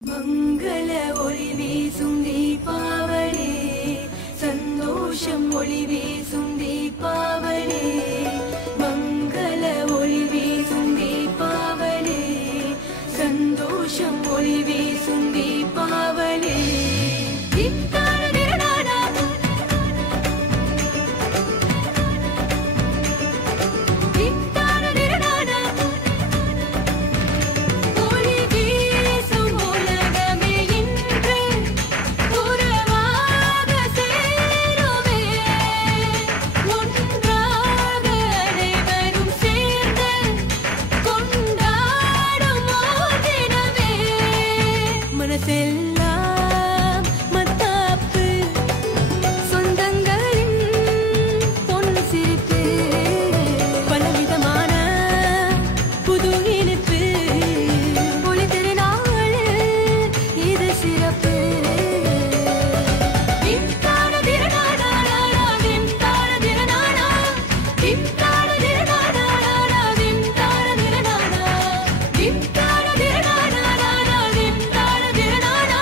மங்கள ஒளி வீசும் தீபாவளி, சந்தோஷம் ஒளி வீசும் தீபாவளி. மங்கள ஒளி வீசும் தீபாவளி, சந்தோஷம் ஒளி வீசும் தீபாவளி. மனசெல்லாம் மத்தாப்பு, சொந்தங்களின் பொன் சிரிப்பு, பலவிதமான புது இனிப்பு. ஒளி திருநாள் இது சிறப்பு. விம்தான திருநாடா, விம்தான திருநாடா, விம்தான திருநாடா, விம்தான திருநாடா, விம்தான திருநாடா, விம்தான திருநாடா.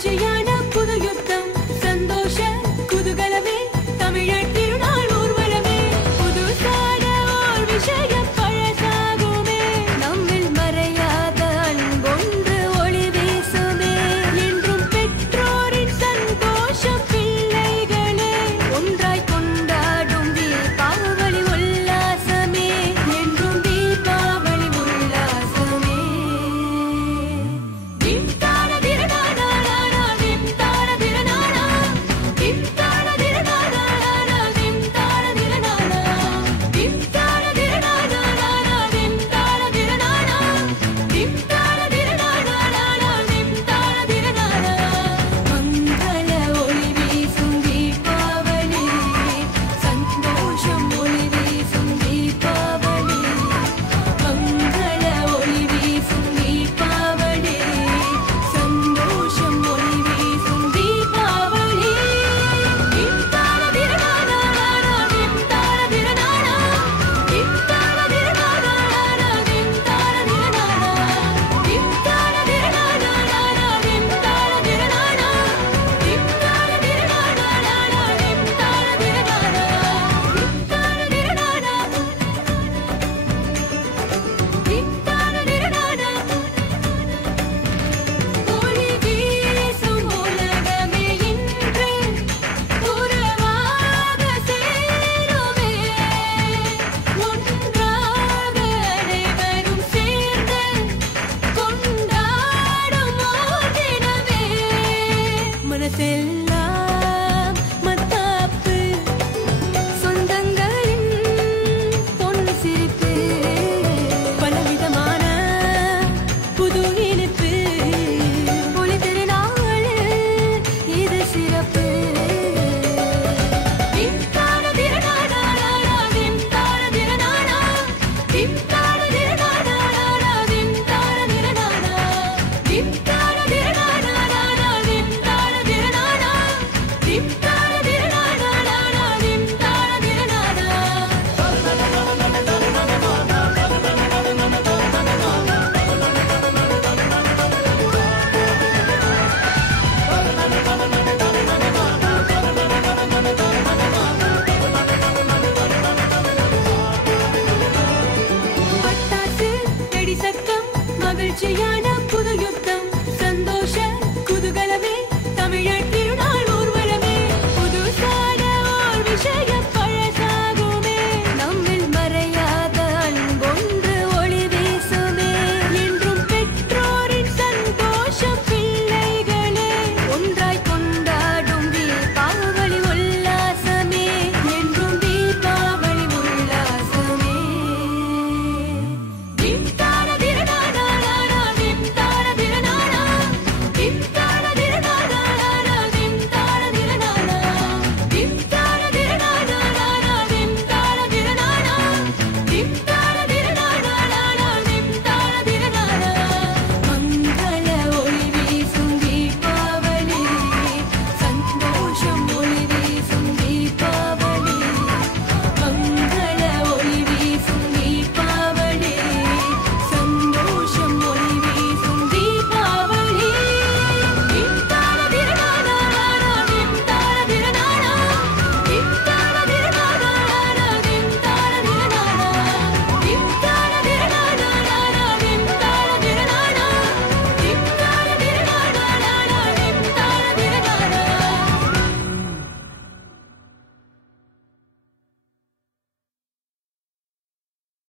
மகிழ்ச்சியான புது யுத்தம் சந்தோஷ குதூகலமே தமிழர் திருநாள் ஊர்வலமே புதுசான ஓர் விஷயம் பழசாகுமே நம்மில் மறையாத அன்பொன்று ஒளி வீசுமே என்றும் பெற்றோரின் சந்தோஷம் பிள்ளைகளே ஒன்றாய் கொண்டாடும் தீபாவளி உல்லாசமே என்றும் தீபாவளி உல்லாசமே திம்தான திரநானா திம்தான திரநானா திம்தான திரநானா திம்தான திரநானா திம்தான திரநானா திம்தான திரநானா திம்தான திரநானா திம்தான திரநானா மங்கள ஒளி வீசும் தீபாவளி சந்தோஷம் ஒளி வீசும் தீபாவளி மங்கள ஒளி வீசும் தீபாவளி சந்தோஷம் ஒளி வீசும் தீபாவளி திம்தான திரநானா திம்தான திரநானா திம்தான திரநானா திம்தான திரநானா திம்தான திரநானா திம்தான திரநானா திம்தான திரநானா திம்தான திரநானா ஒளி வீசும் உலகமே இன்று உறவாக சேருமே ஒன்றாக அனைவரும் சேர்ந்து கொண்டாடும் ஓர் தினமே மனசெல்லாம் மத்தாப்பு சொந்தங்களின் பொன் சிரிப்பு பலவிதமான புது இனிப்பு ஒளி திருநாள் இது சிறப்பு திம்தான திரநானா திம்தான திரநானா திம்தான திரநானா திம்தான திரநானா திம்தான திரநானா திம்தான திரநானா திம்தான திரநானா திம்தான திரநானா பட்டாசு வெடி சத்தம் மகிழ்ச்சியான